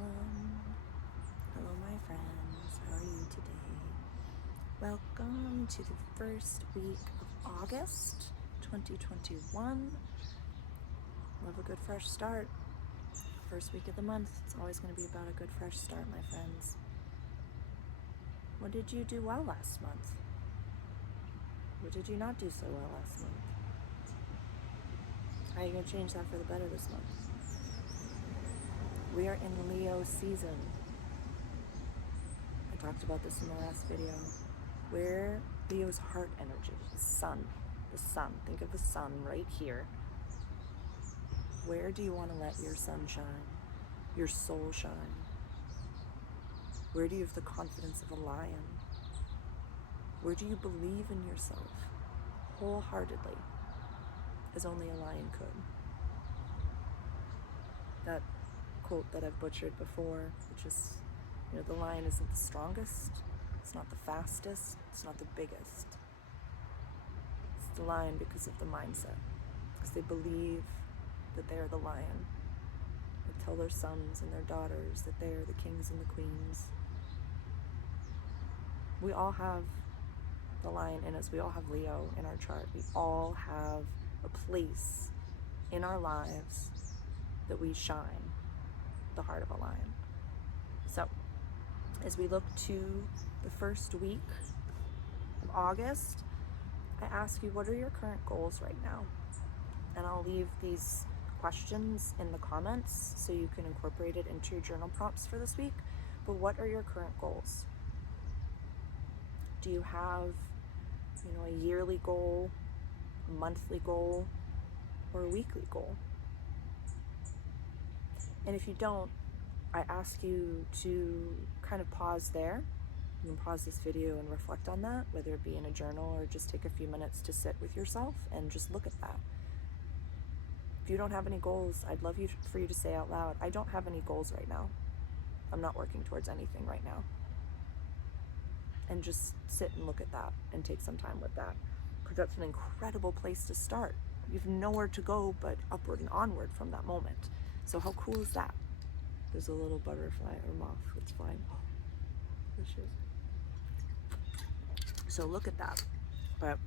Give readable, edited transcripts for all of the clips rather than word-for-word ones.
Hello my friends, how are you today? Welcome to the first week of August 2021. Love a good fresh start. First week of the month, it's always going to be about a good fresh start, my friends. What did you do well last month? What did you not do so well last month? How are you going to change that for the better this month? We are in Leo season. I talked about this in the last video. Where Leo's heart energy, the sun. Think of the sun right here. Where do you want to let your sun shine, your soul shine? Where do you have the confidence of a lion? Where do you believe in yourself wholeheartedly, as only a lion could? That quote that I've butchered before, which is, the lion isn't the strongest, it's not the fastest, it's not the biggest. It's the lion because of the mindset, because they believe that they are the lion. They tell their sons and their daughters that they are the kings and the queens. We all have the lion in us. We all have Leo in our chart. We all have a place in our lives that we shine the heart of a lion. So, as we look to the first week of August, I ask you, what are your current goals right now? And I'll leave these questions in the comments so you can incorporate it into your journal prompts for this week. But what are your current goals? Do you have, a yearly goal, a monthly goal, or a weekly goal? And if you don't, I ask you to kind of pause there. You can pause this video and reflect on that, whether it be in a journal or just take a few minutes to sit with yourself and just look at that. If you don't have any goals, I'd love for you to say out loud, I don't have any goals right now. I'm not working towards anything right now. And just sit and look at that and take some time with that, because that's an incredible place to start. You have nowhere to go but upward and onward from that moment. So how cool is that? There's a little butterfly or moth that's flying. Oh, there she is. So look at that. But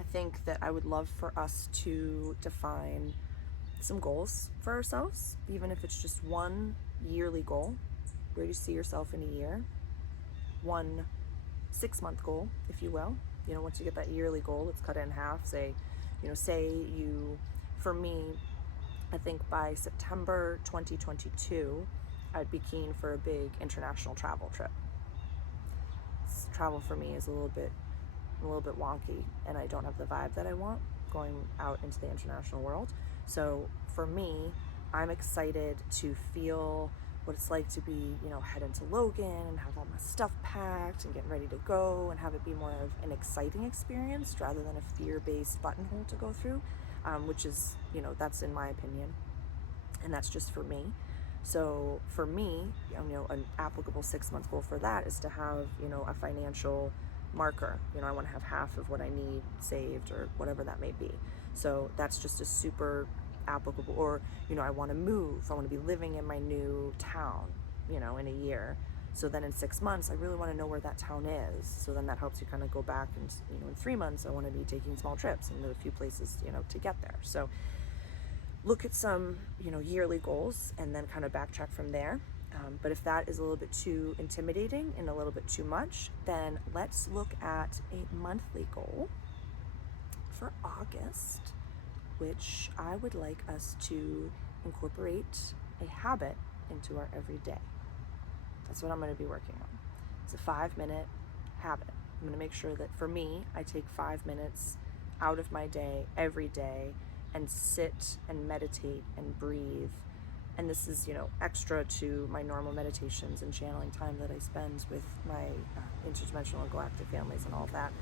I think that I would love for us to define some goals for ourselves, even if it's just one yearly goal, where you see yourself in a year, one 6-month goal, if you will. Once you get that yearly goal, let's cut it in half. For me, I think by September 2022, I'd be keen for a big international travel trip. Travel for me is a little bit wonky, and I don't have the vibe that I want going out into the international world. So for me, I'm excited to feel what it's like to be, head into Logan and have all my stuff packed and get ready to go and have it be more of an exciting experience rather than a fear-based buttonhole to go through, which is, that's in my opinion, and that's just for me. So for me, an applicable 6-month goal for that is to have, a financial marker. I want to have half of what I need saved or whatever that may be. So that's just a super applicable. Or, I want to move. I want to be living in my new town, in a year. So then in 6 months, I really want to know where that town is. So then that helps you kind of go back and, in 3 months, I want to be taking small trips into a few places, to get there. So look at some, yearly goals and then kind of backtrack from there. But if that is a little bit too intimidating and a little bit too much, then let's look at a monthly goal for August, which I would like us to incorporate a habit into our everyday. That's what I'm going to be working on. It's a 5-minute habit. I'm going to make sure that for me, I take 5 minutes out of my day every day and sit and meditate and breathe. And this is, extra to my normal meditations and channeling time that I spend with my interdimensional and galactic families and all of that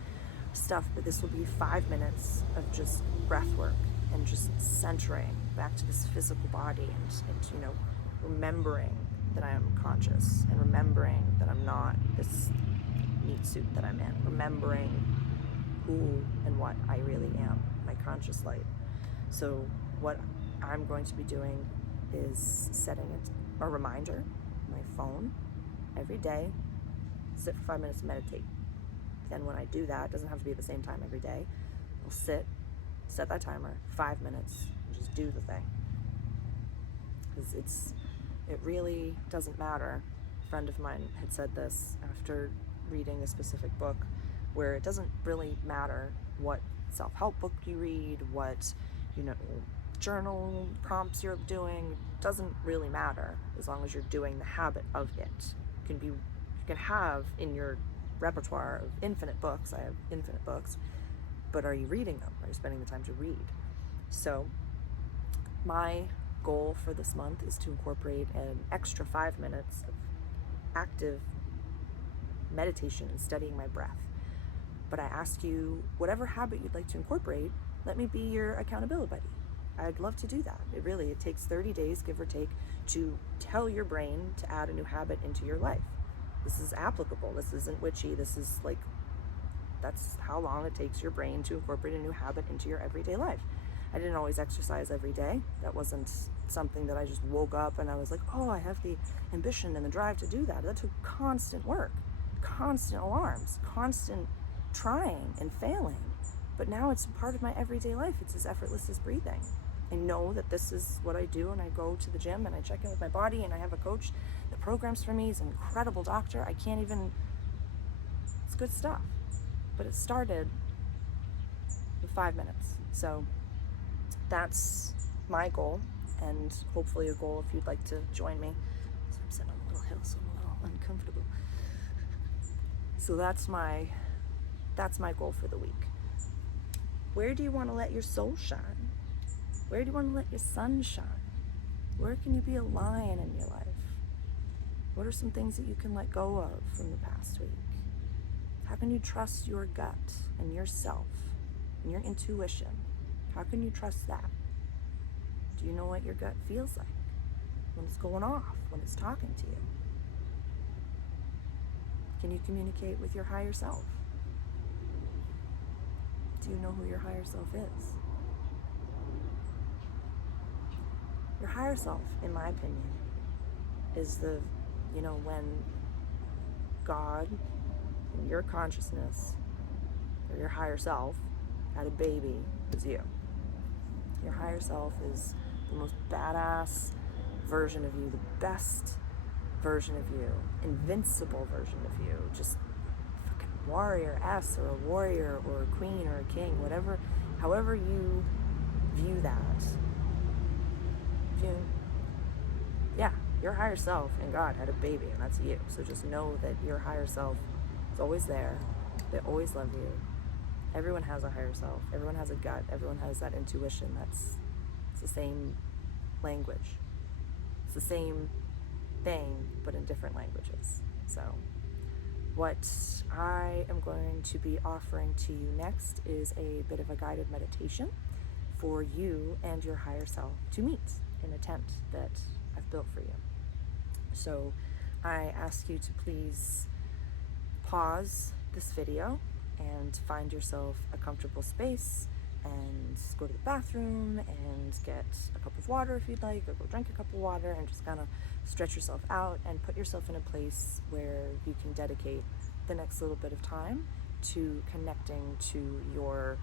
stuff. But this will be 5 minutes of just breath work and just centering back to this physical body and remembering that I am conscious and remembering that I'm not this meat suit that I'm in, remembering who and what I really am, my conscious light. So what I'm going to be doing is setting a reminder on my phone every day, sit for 5 minutes, meditate. Then when I do that, it doesn't have to be at the same time every day. I'll set that timer, 5 minutes, and just do the thing. Because it really doesn't matter. A friend of mine had said this after reading a specific book, where it doesn't really matter what self-help book you read, what, journal prompts you're doing. It doesn't really matter as long as you're doing the habit of it. You can have in your repertoire of infinite books, I have infinite books, but are you reading them? Are you spending the time to read? So my goal for this month is to incorporate an extra 5 minutes of active meditation and studying my breath. But I ask you, whatever habit you'd like to incorporate, let me be your accountability buddy. I'd love to do that. It takes 30 days, give or take, to tell your brain to add a new habit into your life. This is applicable. This isn't witchy. This is that's how long it takes your brain to incorporate a new habit into your everyday life. I didn't always exercise every day. That wasn't something that I just woke up and I was like, oh, I have the ambition and the drive to do that. That took constant work, constant alarms, constant trying and failing. But now it's a part of my everyday life. It's as effortless as breathing. I know that this is what I do, and I go to the gym and I check in with my body, and I have a coach that programs for me. He's an incredible doctor. It's good stuff. But it started with 5 minutes. So that's my goal, and hopefully a goal if you'd like to join me. So I'm sitting on a little hill, so I'm a little uncomfortable. So that's my goal for the week. Where do you want to let your soul shine? Where do you want to let your sun shine? Where can you be a lion in your life? What are some things that you can let go of from the past week? How can you trust your gut and yourself and your intuition? How can you trust that? Do you know what your gut feels like when it's going off, when it's talking to you? Can you communicate with your higher self? Do you know who your higher self is? Your higher self, in my opinion, is when God, in your consciousness, or your higher self, had a baby, it was you. Your higher self is the most badass version of you, the best version of you, invincible version of you, just fucking warrior-ess, or a warrior, or a queen, or a king, however you view that. Your higher self and God had a baby, and that's you. So just know that your higher self is always there. They always love you. Everyone has a higher self. Everyone has a gut. Everyone has that intuition. It's the same language. It's the same thing, but in different languages. So what I am going to be offering to you next is a bit of a guided meditation for you and your higher self to meet in a tent that I've built for you. So I ask you to please pause this video and find yourself a comfortable space and go to the bathroom and get a cup of water if you'd like, or go drink a cup of water and just kind of stretch yourself out and put yourself in a place where you can dedicate the next little bit of time to connecting to your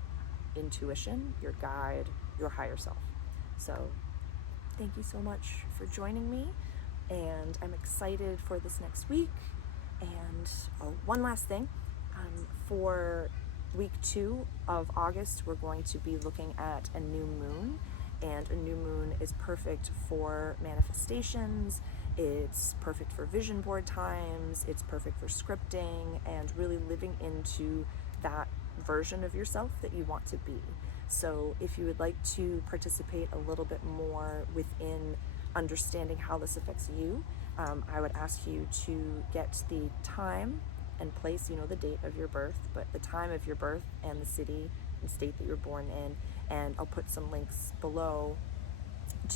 intuition, your guide, your higher self. So thank you so much for joining me, and I'm excited for this next week. And one last thing, for week 2 of August, we're going to be looking at a new moon, and a new moon is perfect for manifestations. It's perfect for vision board times. It's perfect for scripting and really living into that version of yourself that you want to be. So if you would like to participate a little bit more within understanding how this affects you, I would ask you to get the time and place, the date of your birth, but the time of your birth and the city and state that you're born in, and I'll put some links below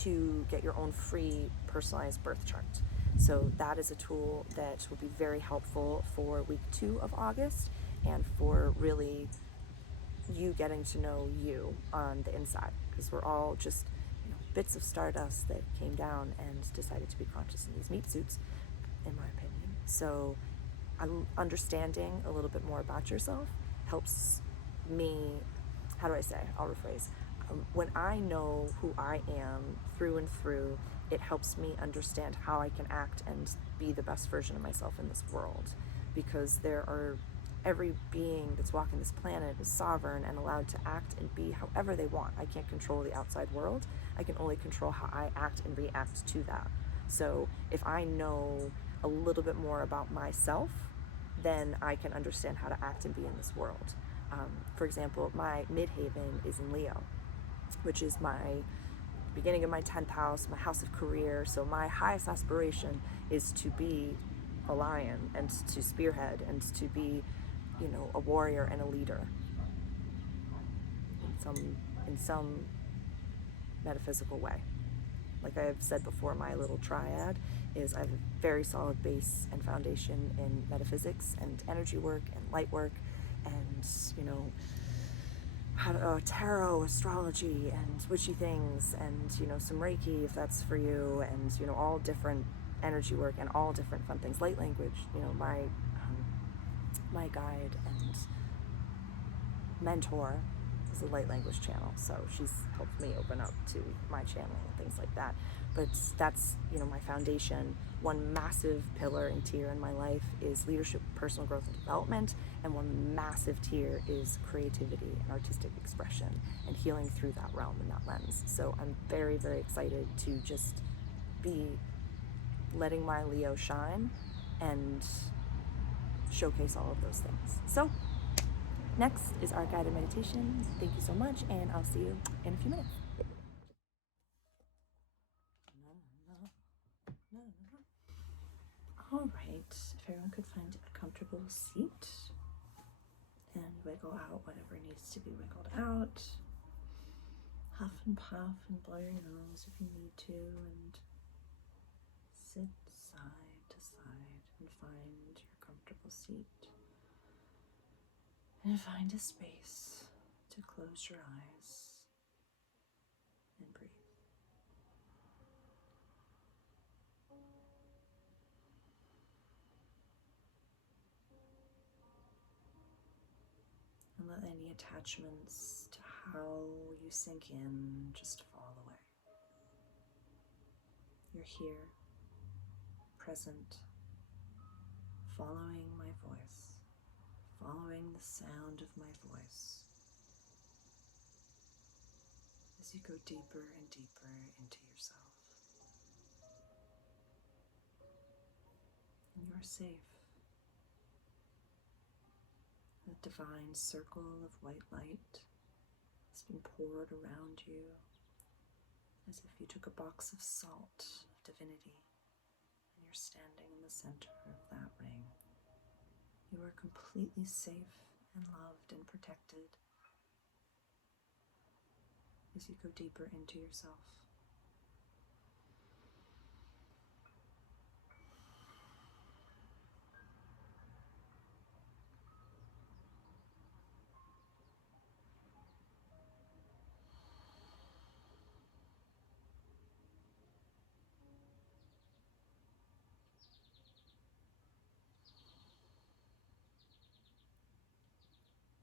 to get your own free personalized birth chart. So that is a tool that will be very helpful for week 2 of August, and for really you getting to know you on the inside, because we're all just bits of stardust that came down and decided to be conscious in these meat suits, in my opinion. So understanding a little bit more about yourself helps me, how do I say, I'll rephrase. When I know who I am through and through, it helps me understand how I can act and be the best version of myself in this world. Because every being that's walking this planet is sovereign and allowed to act and be however they want. I can't control the outside world. I can only control how I act and react to that. So if I know a little bit more about myself, then I can understand how to act and be in this world. For example, my midhaven is in Leo, which is my beginning of my 10th house, my house of career. So my highest aspiration is to be a lion and to spearhead and to be, a warrior and a leader in some metaphysical way. Like I've said before, my little triad is I have a very solid base and foundation in metaphysics and energy work and light work and, tarot, astrology, and witchy things, and, some Reiki if that's for you, and, all different energy work and all different fun things. Light language, my guide and mentor is a light language channel, so she's helped me open up to my channel and things like that. But that's, my foundation. One massive pillar and tier in my life is leadership, personal growth and development, and one massive tier is creativity and artistic expression and healing through that realm and that lens. So I'm very, very excited to just be letting my Leo shine and showcase all of those things. So next is our guided meditation. Thank you so much, and I'll see you in a few minutes. All right, if everyone could find a comfortable seat and wiggle out whatever needs to be wiggled out. Huff and puff and blow your nose if you need to, and sit side to side and find your comfortable seat. And find a space to close your eyes and breathe. And let any attachments to how you sink in just fall away. You're here, present, following my voice, following the sound of my voice as you go deeper and deeper into yourself. And you're safe. The divine circle of white light has been poured around you as if you took a box of salt of divinity and you're standing in the center of that ring. You are completely safe and loved and protected as you go deeper into yourself.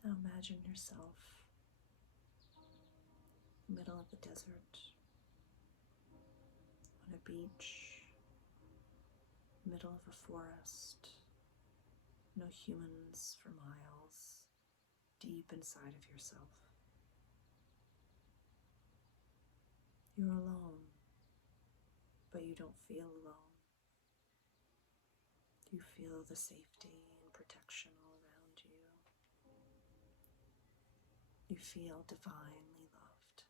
Now imagine yourself in the middle of the desert, on a beach, middle of a forest, no humans for miles, deep inside of yourself. You're alone, but you don't feel alone. You feel the safety and protection all around you. You feel divinely loved.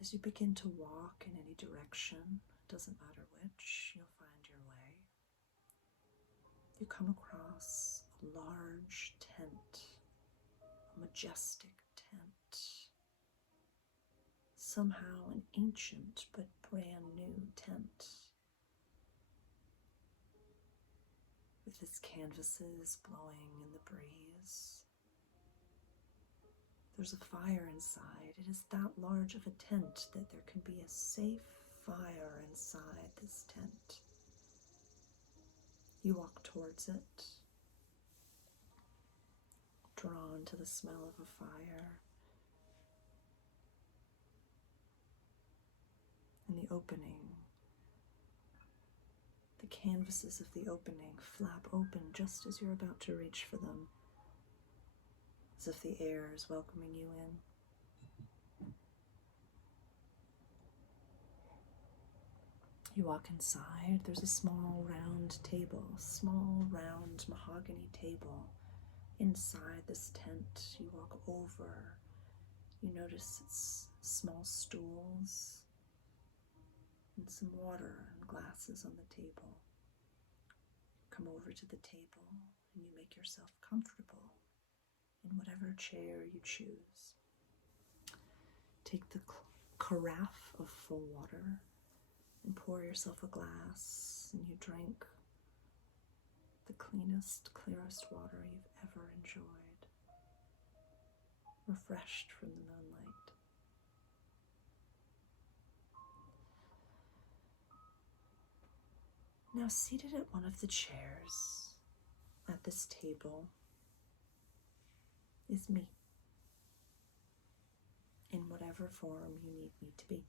As you begin to walk in any direction, doesn't matter which, you'll find your way. You come across a large tent, a majestic tent, somehow an ancient but brand new tent, with its canvases blowing in the breeze. There's a fire inside. It is that large of a tent that there can be a safe fire inside this tent. You walk towards it, drawn to the smell of a fire. And the opening, the canvases of the opening flap open just as you're about to reach for them, as if the air is welcoming you in. You walk inside. There's a small round mahogany table inside this tent. You walk over. You notice it's small stools and some water and glasses on the table. Come over to the table and you make yourself comfortable in whatever chair you choose. Take the carafe of full water and pour yourself a glass, and you drink the cleanest, clearest water you've ever enjoyed, refreshed from the moonlight. Now, seated at one of the chairs at this table is me, in whatever form you need me to be.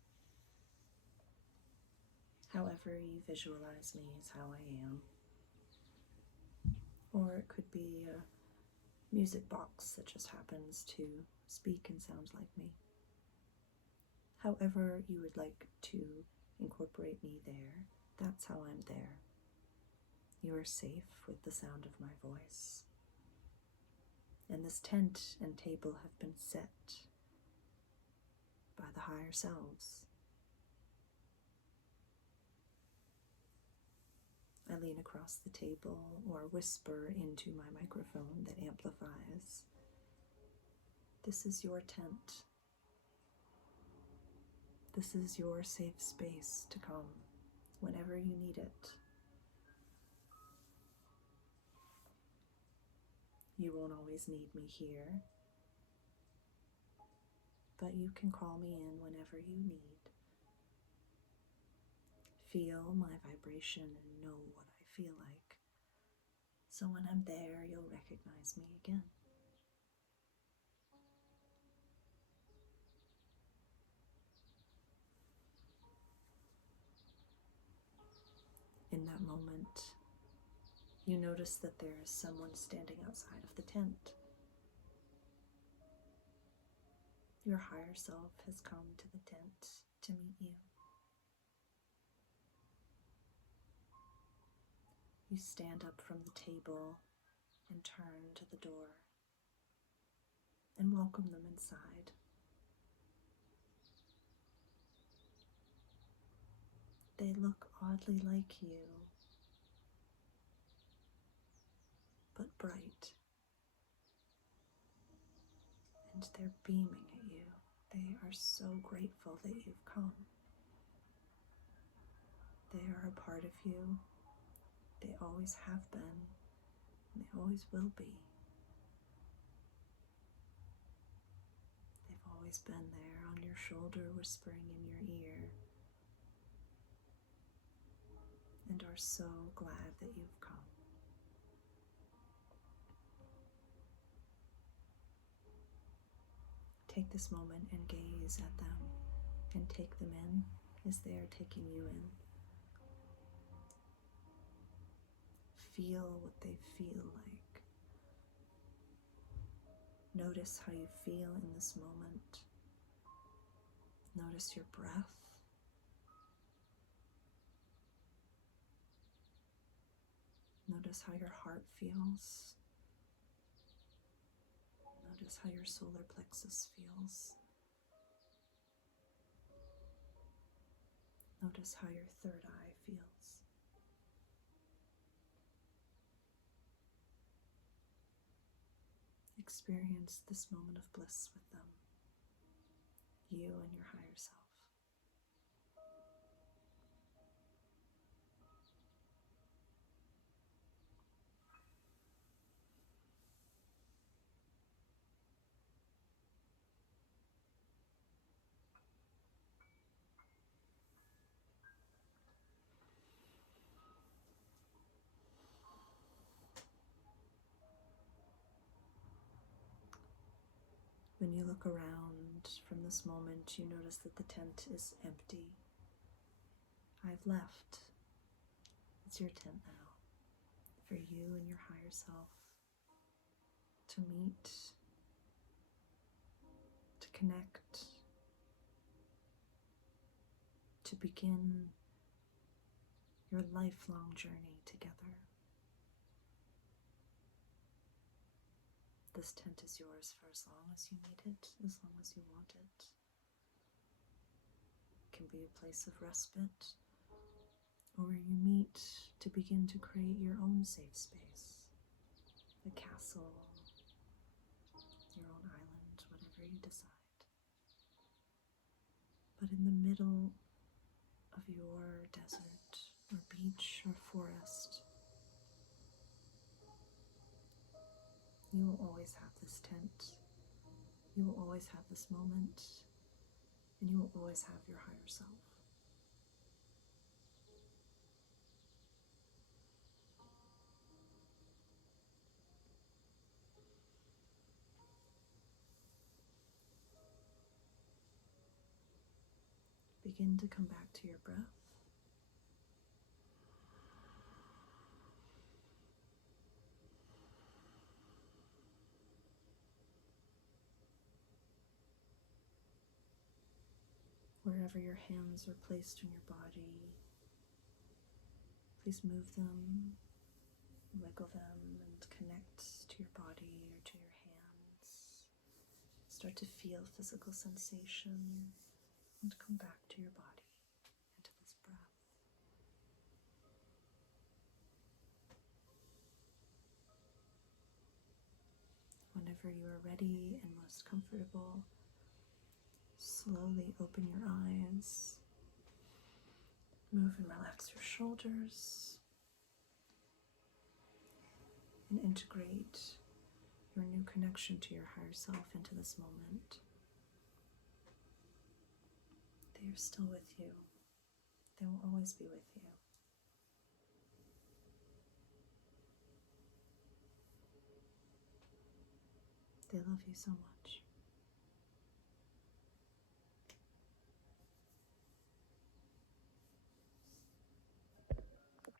However you visualize me is how I am. Or it could be a music box that just happens to speak and sound like me. However you would like to incorporate me there, that's how I'm there. You are safe with the sound of my voice. And this tent and table have been set by the higher selves. I lean across the table or whisper into my microphone that amplifies. This is your tent. This is your safe space to come whenever you need it. You won't always need me here, but you can call me in whenever you need. Feel my vibration and know what I feel like. So when I'm there, you'll recognize me again. In that moment, you notice that there is someone standing outside of the tent. Your higher self has come to the tent to meet you. You stand up from the table and turn to the door and welcome them inside. They look oddly like you, but bright. And they're beaming at you. They are so grateful that you've come. They are a part of you. They always have been, and they always will be. They've always been there on your shoulder, whispering in your ear, and are so glad that you've come. Take this moment and gaze at them and take them in as they are taking you in. Feel what they feel like. Notice how you feel in this moment. Notice your breath. Notice how your heart feels. Notice how your solar plexus feels. Notice how your third eye feels. Experience this moment of bliss with them, you and your higher self. When you look around from this moment, you notice that the tent is empty. I've left. It's your tent now, for you and your higher self to meet, to connect, to begin your lifelong journey together. This tent is yours for as long as you need it, as long as you want it. It can be a place of respite, or where you meet to begin to create your own safe space, a castle, your own island, whatever you decide. But in the middle of your desert or beach or forest, you will always have this tent, you will always have this moment, and you will always have your higher self. Begin to come back to your breath. Wherever your hands are placed in your body, please move them, wiggle them, and connect to your body or to your hands. Start to feel physical sensation and come back to your body and to this breath. Whenever you are ready and most comfortable, slowly open your eyes. Move and relax your shoulders and integrate your new connection to your higher self into this moment. They are still with you. They will always be with you. They love you so much.